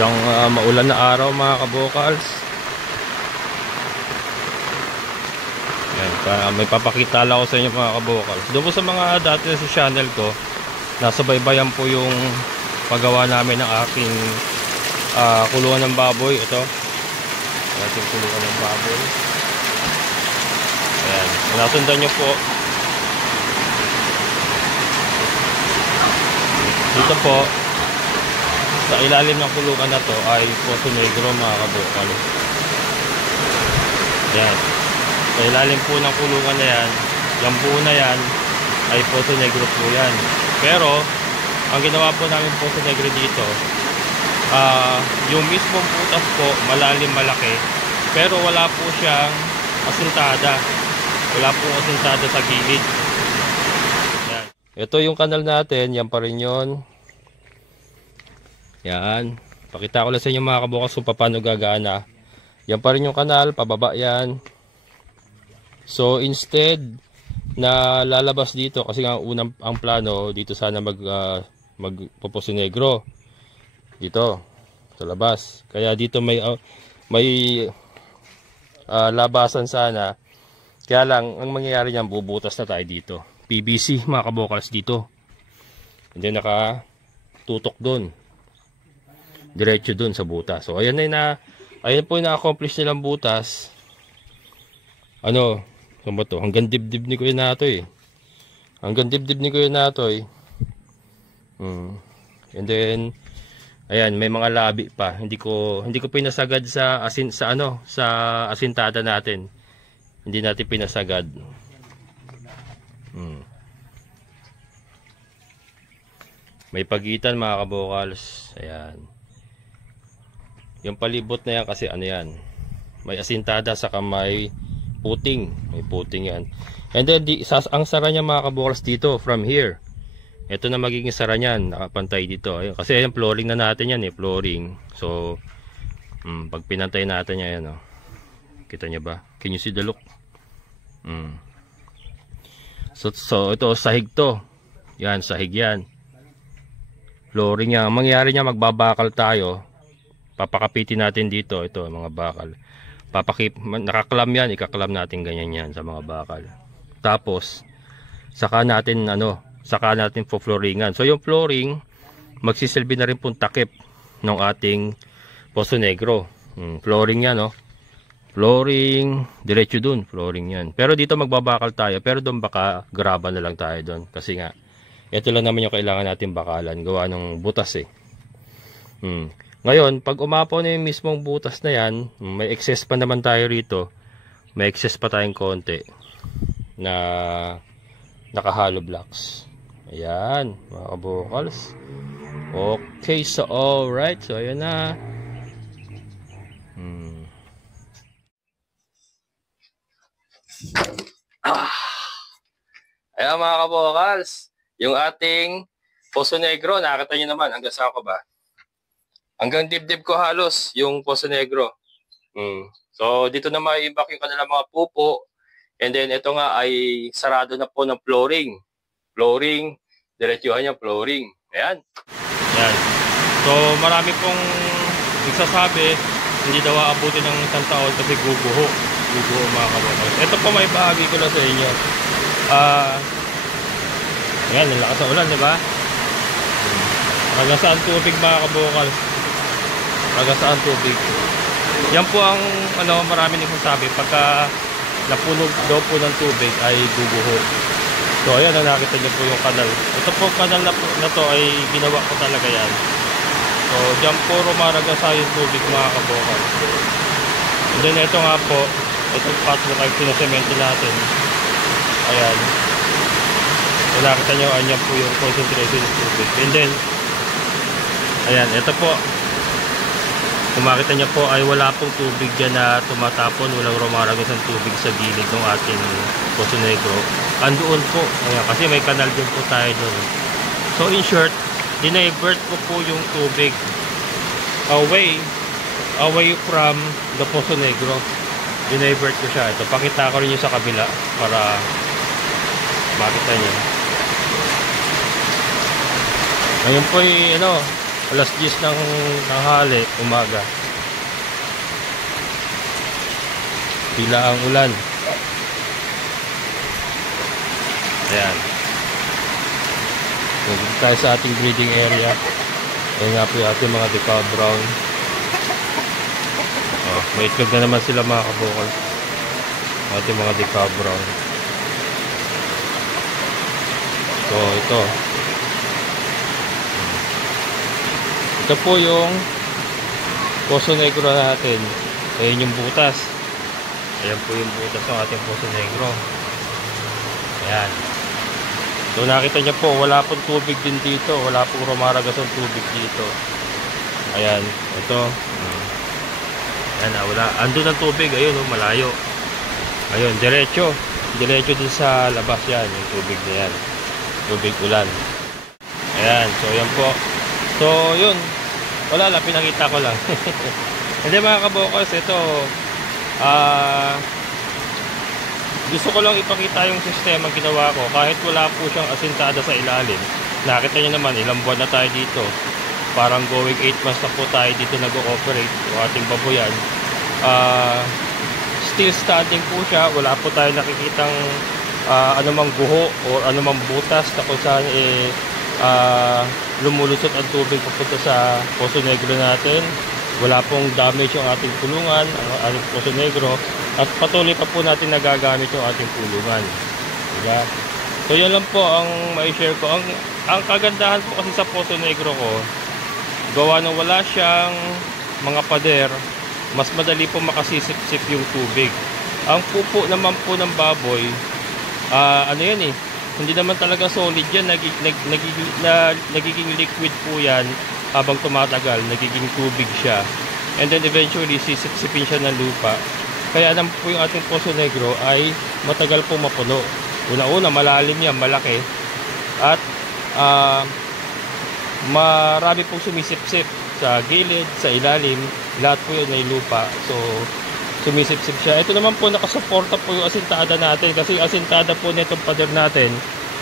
Isang maulan na araw mga kabokals. Yan, may papakita lang ako sa inyo mga kabokals. Doon po sa mga dati na sa channel ko, nasa baybayan po yung paggawa namin ng aking kulungan ng baboy. Ito ating kulungan ng baboy. Ayan, nasundan nyo po. Dito po sa ilalim ng kulungan na to ay Poso Negro mga kabokal. Yan, sa ilalim po ng kulungan na yan, yung buo na yan ay Poso Negro po yan. Pero ang ginawa po namin Poso Negro dito, yung mismong butas po malalim, malaki, pero wala po siyang asintada, wala po asintada sa gilid. Yan. Ito yung kanal natin, yan pa rin yun. Yan, pakita ko lang sa inyo mga kabokals kung paano gagana. Yan pa rin yung kanal, pababa yan. So instead na lalabas dito, kasi nga ang plano dito sana magpoposo negro dito sa labas, kaya dito may labasan sana. Kaya lang ang mangyayari niyan, bubutas na tayo dito, PVC mga kabokals dito, hindi nakatutok doon, diretso doon sa butas. So ayan ayan po yung na-accomplish nilang butas. Ano ba to? Hanggang dibdib ni Kuya Natoy. Hanggang dibdib ni Kuya Natoy. And then ayan, may mga labi pa. Hindi ko pinasagad sa asintada natin. Hindi natin pinasagad. May pagitan mga kabokals. Ayan. Yung palibot na yan kasi ano yan, may asintada saka may puting. May puting yan. And then ang sara niya mga kabokals dito from here. Ito na magiging sara niyan, nakapantay dito. Ayun, kasi ayan, flooring na natin yan flooring. So pag pinantay natin yan, oh. Kita niyo ba? Can you see the look? So ito sahig to. Yan, sahig yan. Flooring yan. Ang mangyari niya, magbabakal tayo. Papakapitin natin dito, ito mga bakal. Nakaklam yan, ikaklam natin ganyan yan sa mga bakal. Tapos saka natin po flooringan. So yung flooring magsisilbi na rin pong takip ng ating Poso Negro. Flooring yan, no? Flooring, diretso dun, flooring yan. Pero dito magbabakal tayo, pero doon baka graba na lang tayo doon. Kasi nga, ito lang naman yung kailangan natin bakalan, gawa ng butas eh. Ngayon, pag umapaw na yung mismong butas na yan, may excess pa naman tayo rito. May excess pa tayong konti na nakahalo blocks. Ayan, mga kabokals. Okay, so alright. So, ayan na. Ayan mga kabokals. Yung ating Poso Negro, nakita nyo naman. Hanggang saan ko ba? Hanggang dibdib ko halos yung Poso Negro. So dito na maiimbak yung kanilang mga pupo. And then ito nga ay sarado na po ng flooring. Flooring, diretsuhan niya flooring. Ayan. Ayan. So marami pong nagsasabi hindi daw aabutin ng isang taon kasi guguho. Guguho mga kabokals. Ito po may bahagi ko lang sa inyo. Ayan, nalakas ang ulan, diba? Hanggang saan tubig mga kabokals? Hanggang saan tubig? Yan po ang marami nagsasabi, pagka napunog daw po ng tubig ay guguho. So ayan, nakita niyo po yung kanal. Ito po kanal na to ay ginawa ko talaga yan. So dyan po rumaragasa yung tubig mga kabokals. And then ito nga po, itong patlo ay sinasemento natin. Ayan. So nakita nyo, ayan po yung concentration ng tubig. And then ayan, ito po, kung makita nyo po ay wala pong tubig dyan na tumatapon, walang rumaragas ng tubig sa gilid ng ating Poso Negro. Andoon po, ayan, kasi may kanal din po tayo doon. So in short, dinivert ko po yung tubig away from the Poso Negro. Dinivert ko siya. Ito, pakita ko rin yung sa kabila para makita nyo. Ngayon po alas 10 ng tanghali, umaga. Tila ang ulan. Ayan. Dito tayo sa ating breeding area. Ayan nga po yung ating mga decal brown. Oh, may itlog na naman sila mga kabukal. Ating mga decal brown. So ito. Ito po yung Poso Negro natin. Ayan yung butas. Ayan po yung butas ng ating Poso Negro. Ayan. So nakita niyo po, wala pong tubig din dito. Wala pong rumaragas ng tubig dito. Ayan. Ito. Ayan na, wala. Andun ang tubig. Ayun, oh, malayo. Ayun, diretso. Diretso din sa labas yan. Yung tubig na yan. Tubig ulan. Ayan. So yan po. So yun. Wala lang, pinakita ko lang. Hindi mga kabokals, ito gusto ko lang ipakita yung sistema ginawa ko kahit wala po siyang asintada sa ilalim. Nakita nyo naman, ilang buwan na tayo dito. Parang going 8 months na po tayo dito nag-ooperate yung ating baboyan. Still standing po siya. Wala po tayo nakikitang anumang guho o anumang butas na kung saan lumulusot ang tubig papunta sa Poso Negro natin. Wala pong damage yung ating kulungan, ang ating Poso Negro, at patuloy pa po natin nagagamit yung ating kulungan. Diba? So yan lang po ang mai-share ko. Ang kagandahan po kasi sa Poso Negro ko, gawa nang wala siyang mga pader, mas madali po makasisip-sip yung tubig. Ang pupo naman po ng baboy, ano yan eh, hindi naman talaga solid yan, nagiging liquid po yan habang tumatagal, nagiging tubig siya. And then eventually, sisip-sipin siya ng lupa. Kaya naman po yung ating Poso Negro ay matagal po mapuno. Una-una, malalim yan, malaki. At marami pong sumisip-sip sa gilid, sa ilalim. Lahat po yun ay lupa. So, sumisip-sip siya. Ito naman po, nakasuporta po yung asintada natin. Kasi yung asintada po nitong pader natin,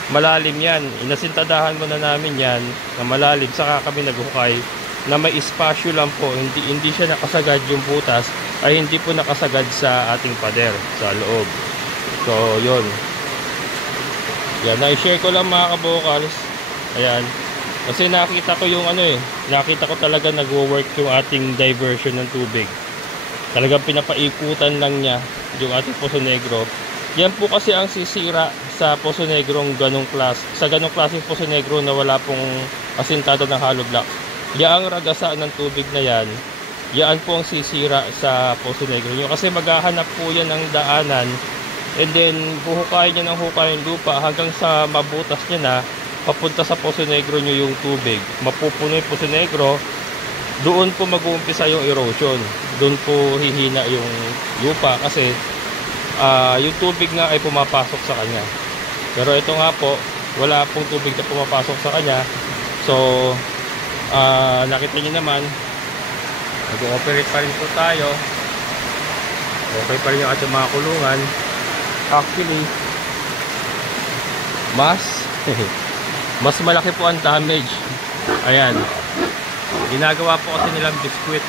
malalim yan. Inasintadahan mo na namin yan na malalim. Saka kami naghukay na may espasyo lang po. Hindi siya nakasagad yung butas. Ay hindi po nakasagad sa ating pader sa loob. So, yun. Yan, na-share ko lang mga kabokals. Ayan. Kasi nakita ko yung nakita ko talaga nagwo-work yung ating diversion ng tubig. Talagang pinapaikutan lang niya yung ating Poso Negro. Yan po kasi ang sisira sa Poso Negro sa ganong klaseng Poso Negro na wala pong asintada ng hollow block. Yaang ragasa ng tubig na yan po ang sisira sa Poso Negro nyo. Kasi maghahanap po yan ng daanan, and then buhukayin niya ng hukay yung lupa hanggang sa mabutas niya na papunta sa Poso Negro nyo yung tubig. Mapupuno yung Poso Negro, doon po mag-uumpisa yung erosion. Doon po hihina yung lupa kasi yung tubig nga ay pumapasok sa kanya. Pero ito nga po, wala pong tubig na pumapasok sa kanya. So, nakita niyo naman, nag-ooperate pa rin po tayo. Okay pa rin yung ating mga kulungan. Actually, mas malaki po ang damage. Ayan. Ginagawa po kasi nilang biskwit.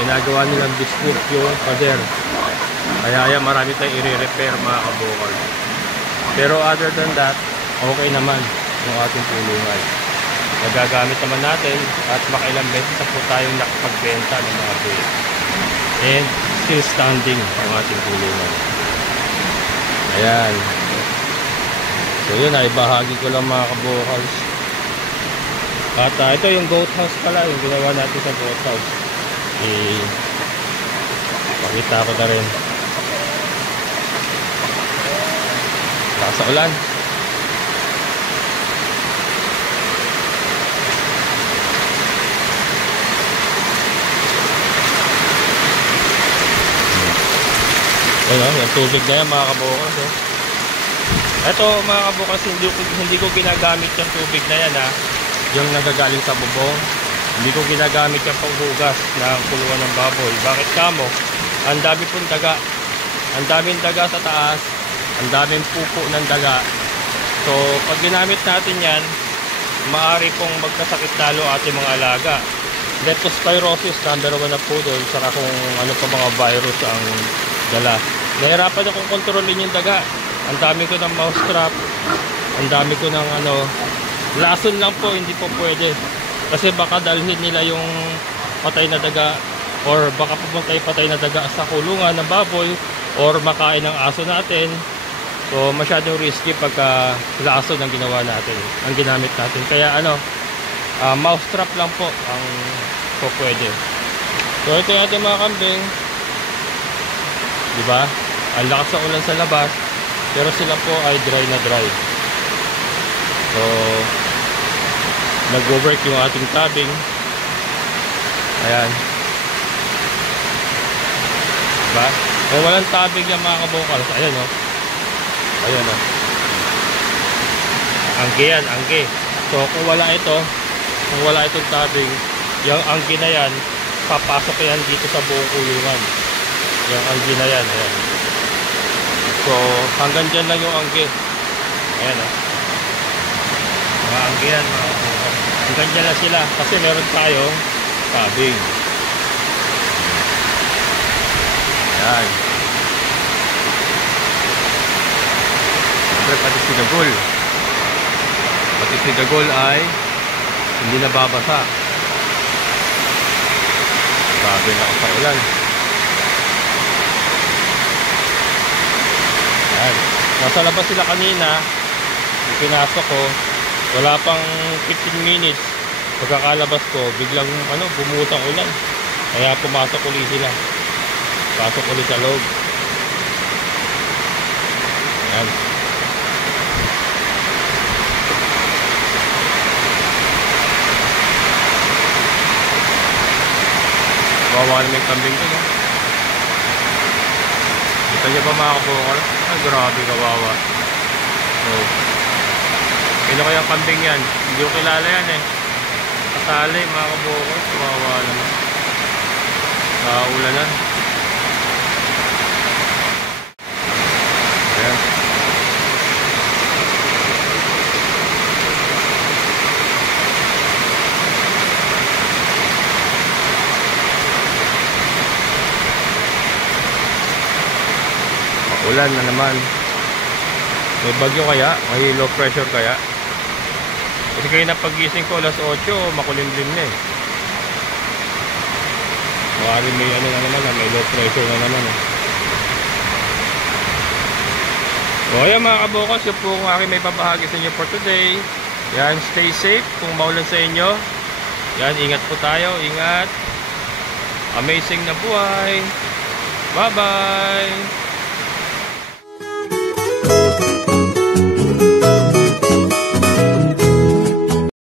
Ginagawa nilang biskwit yung pader. Kaya marami tayong i-repair mga kabukal. Pero other than that, okay naman yung ating kulungan. Nagagamit naman natin at makailang beses na po tayong nakapagbenta ng mga buhay. And still standing ang ating kulungan. Ayan. So yun ay bahagi ko lang mga kabukals. At ito yung goat house pala, yung ginawa natin sa goat house. Pakita ko na rin. Lakas sa ulan. Yung tubig na yan mga kabukas. Ito mga kabukas, hindi ko ginagamit yung tubig na yan yung nagagaling sa bubong. Hindi ko ginagamit yung panghugas ng kulungan ng baboy. Bakit kamo? Ang dami pong daga. Ang daming daga sa taas. Ang daming pupo ng daga. So pag ginamit natin yan, maaari pong magkasakit lalo ating mga alaga. Leptospirosis, number 1 na po doon, saka kung ano pa mga virus ang dala. Nahirapan akong kontrolin yung daga. Ang dami ko ng mousetrap, ang dami ko ng lason lang po, hindi po pwede. Kasi baka dalhin nila yung patay na daga, or baka pumunta yung patay na daga sa kulungan ng baboy, or makain ng aso natin. So masyadong risky pagka lason ang ginawa natin, ang ginamit natin. Kaya mousetrap lang po ang po pwede. So ito yung ating mga kambing, diba? Ang lakas ng ulan sa labas, pero sila po ay dry na dry. So nag-work yung ating tabing. Ayan, diba? Kung walang tabing yung mga kabukals, ayan o, ayan o, angge yan, angge. So kung wala ito, kung wala itong tabing, yung angge na yan, papasok yan dito sa buong kulungan. Yung angge na yan, ayan. So hanggang dyan lang yung angge. Ayan o, mga angge yan, hanggang dyan lang sila, kasi meron tayong tabing. Ayan. Siyempre pati si Dagol. Pati si Dagol ay hindi nababasa. Grabe na sa ulan. Ayan. Nasa labas sila kanina. Pinasok ko. Wala pang 15 minutes. Pagkakalabas ko, biglang bumutang ulan. Kaya pumasok ulit sila. Pasok ulit sa loob. Ayan. Kawawa naman yung kambing ko, no? Kita niyo ba mga kabukal? Ay, grabe, kawawa. So, kino kaya kambing yan? Hindi ko kilala yan eh. Kasali mga kabukal. Kawawa naman. Sa ulanan. Ayan. Ulan na naman. May bagyo kaya? May low pressure kaya? Kasi kayo na pagising ko alas 8, makulimlim na eh. Mawari may na naman, may low pressure na naman eh. So ayan mga kabukas, yun po kung aking may papahagi sa inyo for today. Yan, stay safe kung maulan sa inyo. Yan, ingat po tayo, ingat. Amazing na buhay. Bye bye.